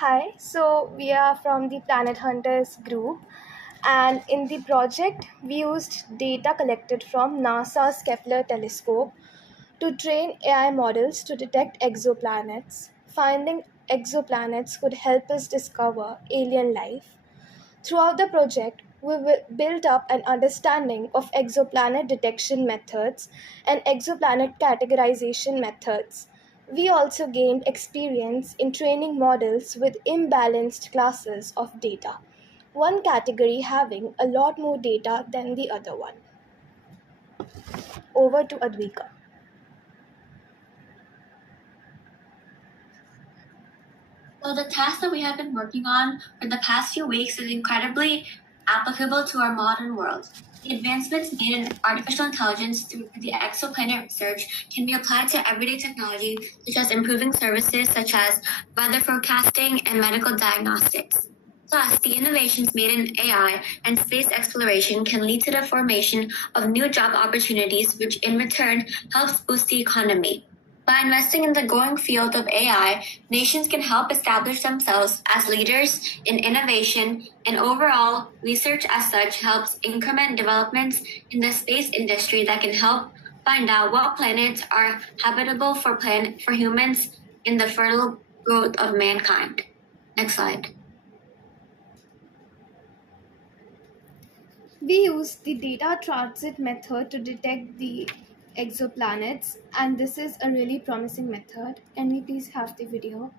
Hi, so we are from the Planet Hunters group, and in the project, we used data collected from NASA's Kepler telescope to train AI models to detect exoplanets. Finding exoplanets could help us discover alien life. Throughout the project, built up an understanding of exoplanet detection methods and exoplanet categorization methods. We also gained experience in training models with imbalanced classes of data, one category having a lot more data than the other one. Over to Advika. So the task that we have been working on for the past few weeks is incredibly applicable to our modern world. The advancements made in artificial intelligence through the exoplanet research can be applied to everyday technology, such as improving services such as weather forecasting and medical diagnostics. Plus, the innovations made in AI and space exploration can lead to the formation of new job opportunities, which in return helps boost the economy. By investing in the growing field of AI, nations can help establish themselves as leaders in innovation, and overall, research as such helps increment developments in the space industry that can help find out what planets are habitable for humans in the fertile growth of mankind. Next slide. We used the data transit method to detect the exoplanets, and this is a really promising method. Can we please have the video?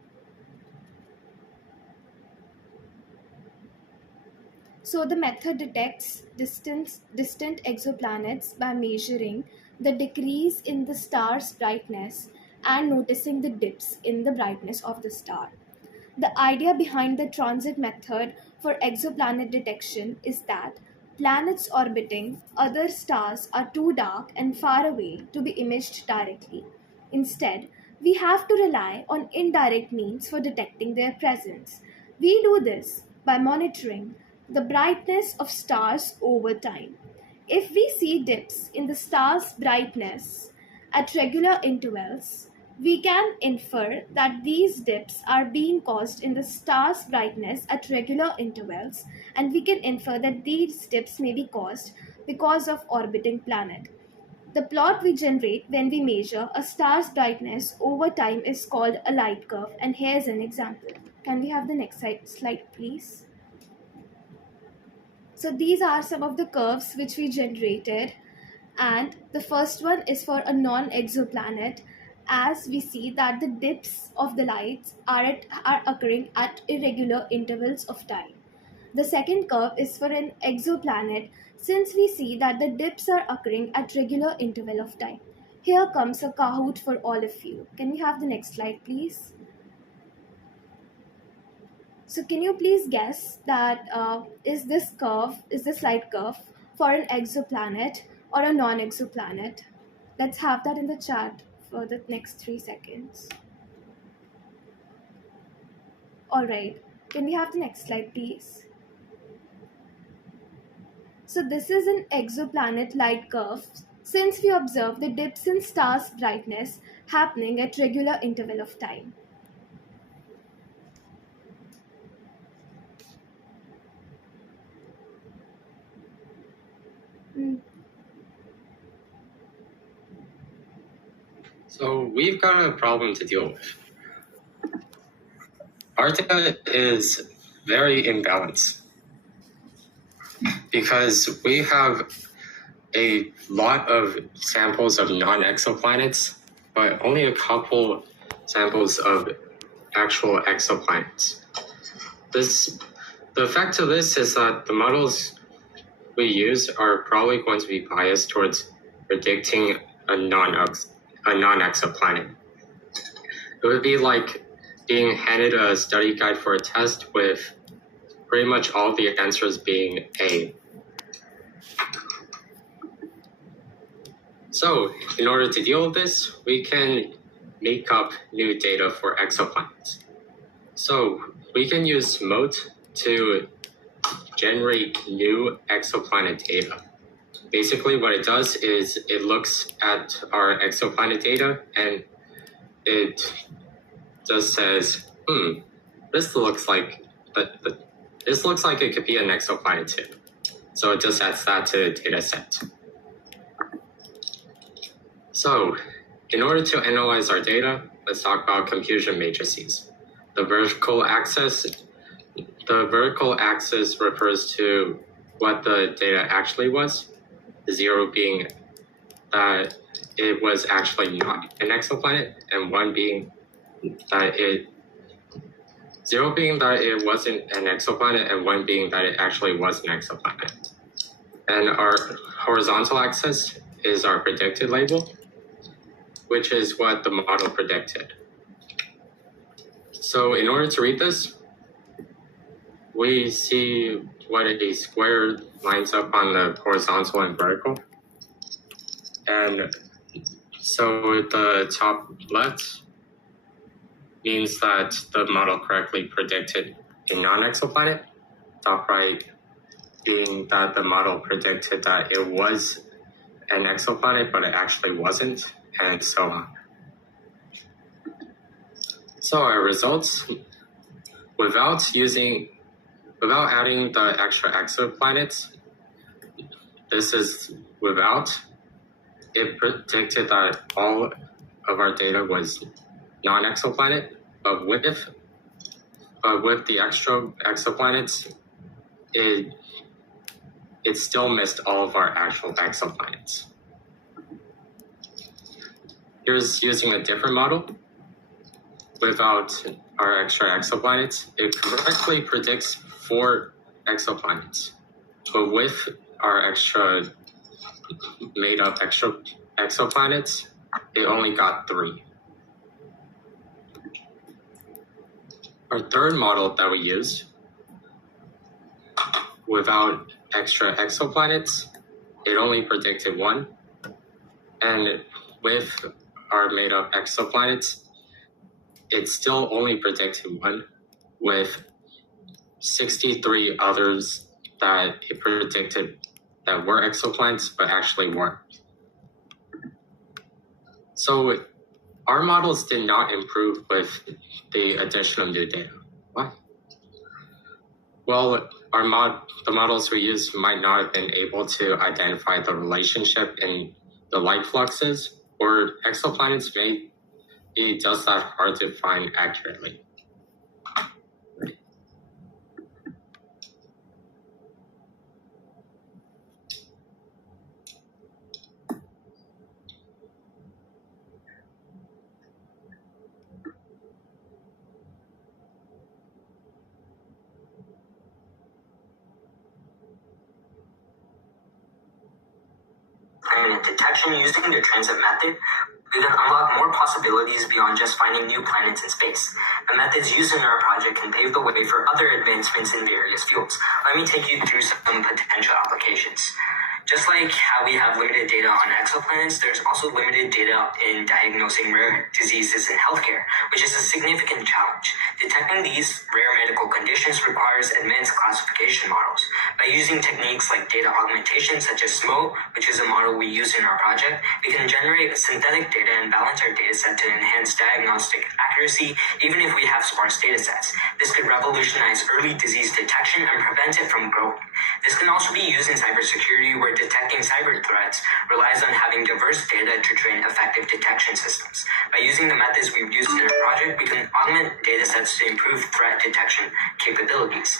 So the method detects distant exoplanets by measuring the decrease in the star's brightness and noticing the dips in the brightness of the star. The idea behind the transit method for exoplanet detection is that planets orbiting other stars are too dark and far away to be imaged directly. Instead, we have to rely on indirect means for detecting their presence. We do this by monitoring the brightness of stars over time. If we see dips in the star's brightness at regular intervals, we can infer that these dips are being caused in the star's brightness at regular intervals, and we can infer that these dips may be caused because of orbiting planet. The plot we generate when we measure a star's brightness over time is called a light curve, and here's an example. Can we have the next slide, please? So these are some of the curves which we generated, and the first one is for a non-exoplanet, as we see that the dips of the lights are occurring at irregular intervals of time. The second curve is for an exoplanet, since we see that the dips are occurring at regular interval of time. Here comes a Kahoot for all of you. Can we have the next slide, please? So can you please guess that is this light curve for an exoplanet or a non-exoplanet? Let's have that in the chat for the next 3 seconds. All right, can we have the next slide, please? So this is an exoplanet light curve, since we observe the dips in stars' brightness happening at regular interval of time. So we've got a problem to deal with. Our data is very imbalanced because we have a lot of samples of non-exoplanets, but only a couple samples of actual exoplanets. The effect of this is that the models we use are probably going to be biased towards predicting a non-exoplanet. It would be like being handed a study guide for a test with pretty much all the answers being A. So, in order to deal with this, we can make up new data for exoplanets. So, we can use MOTE to generate new exoplanet data. Basically, what it does is it looks at our exoplanet data and it just says, this looks like this looks like it could be an exoplanet too. So it just adds that to the data set. So in order to analyze our data, let's talk about confusion matrices. The vertical axis refers to what the data actually was, 0 being that it was actually not an exoplanet, and 1 being that 0 being that it wasn't an exoplanet, and 1 being that it actually was an exoplanet. And our horizontal axis is our predicted label, which is what the model predicted. So in order to read this, we see what a square lines up on the horizontal and vertical. And so the top left means that the model correctly predicted a non-exoplanet. Top right being that the model predicted that it was an exoplanet, but it actually wasn't, and so on. So our results, without adding the extra exoplanets, this is without, it predicted that all of our data was non-exoplanet, but with the extra exoplanets, it still missed all of our actual exoplanets. Here's using a different model. Without our extra exoplanets, it correctly predicts 4 exoplanets. But with our extra made up extra exoplanets, it only got 3. Our third model that we used, without extra exoplanets, it only predicted 1. And with our made up exoplanets, it still only predicted 1, with 63 others that it predicted that were exoplanets but actually weren't. So our models did not improve with the addition of new data. Why? Well, the models we used might not have been able to identify the relationship in the light fluxes, or exoplanets may be just that hard to find accurately. Planet detection using the transit method, we can unlock more possibilities beyond just finding new planets in space. The methods used in our project can pave the way for other advancements in various fields. Let me take you through some potential applications. Just like how we have limited data on exoplanets, there's also limited data in diagnosing rare diseases in healthcare, which is a significant challenge. Detecting these rare medical conditions requires advanced classification models. By using techniques like data augmentation, such as SMO, which is a model we use in our project, we can generate synthetic data and balance our data set to enhance diagnostic accuracy, even if we have sparse data sets. This could revolutionize early disease detection and prevent it from growing. This can also be used in cybersecurity, where detecting cyber threats relies on having diverse data to train effective detection systems. By using the methods we've used in our project, we can augment data sets to improve threat detection capabilities.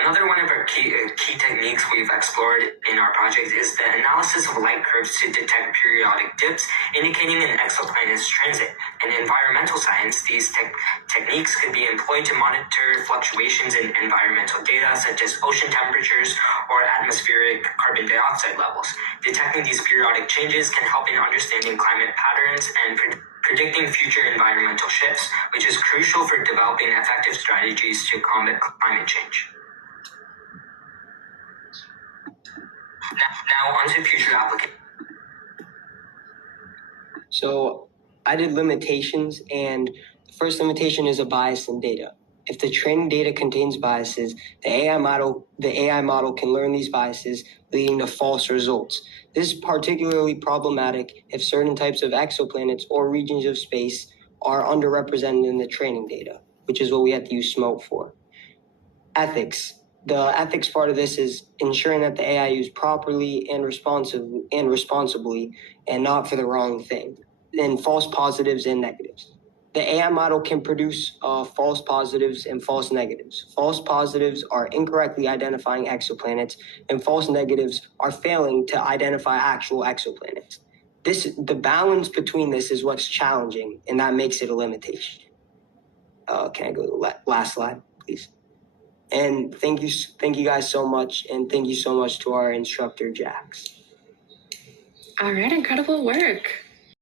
Another one of our key techniques we've explored in our project is the analysis of light curves to detect periodic dips indicating an exoplanet's transit. In environmental science, these techniques could be employed to monitor fluctuations in environmental data, such as ocean temperatures or atmospheric carbon dioxide levels. Detecting these periodic changes can help in understanding climate patterns and predicting future environmental shifts, which is crucial for developing effective strategies to combat climate change. Now on to future applications. So I did limitations, and the first limitation is a bias in data. If the training data contains biases, the AI model can learn these biases, leading to false results. This is particularly problematic if certain types of exoplanets or regions of space are underrepresented in the training data. which is what we have to use smoke for. Ethics. The ethics part of this is ensuring that the AI used properly and responsibly and not for the wrong thing. And false positives and negatives. The AI model can produce false positives and false negatives. False positives are incorrectly identifying exoplanets, and false negatives are failing to identify actual exoplanets. The balance between this is what's challenging, and that makes it a limitation. Can I go to the last slide, please? And thank you guys so much, and thank you so much to our instructor, Jax. All right, incredible work.